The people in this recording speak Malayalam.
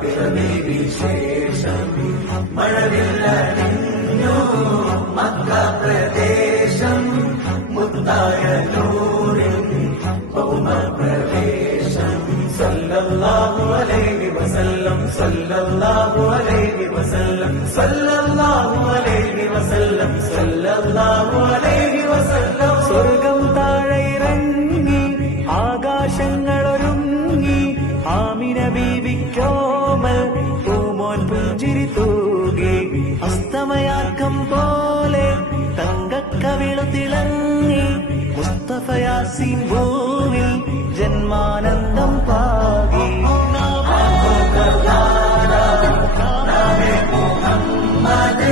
പിറവി വിശേഷം മഴവില്ലണിഞ്ഞു മക്ക പ്രദേശം മുത്തായ നൂറിൻ ഭൗമപ്രവേശം സല്ലല്ലാഹു അലൈഹി വസല്ലം സല്ലല്ലാഹു അലൈഹി വസല്ലം സല്ലല്ലാഹു അലൈഹി വസല്ലം സല്ലല്ലാഹു അലൈഹി വസല്ലം. സ്വർഗം താഴെ ഇറങ്ങി ആകാശങ്ങളൊരുങ്ങി ആമിന ബീവിക്കോമൽ പൂമോൻ പുഞ്ചിരി തൂകി അസ്തമയാക്കം പോലെ തങ്കക്കവിളു തിളങ്ങി മുസ്തഫ യാസീൻ ഭൂവിൽ ജന്മാനന്ദം പാകി. നാമേ മുഹമ്മദ്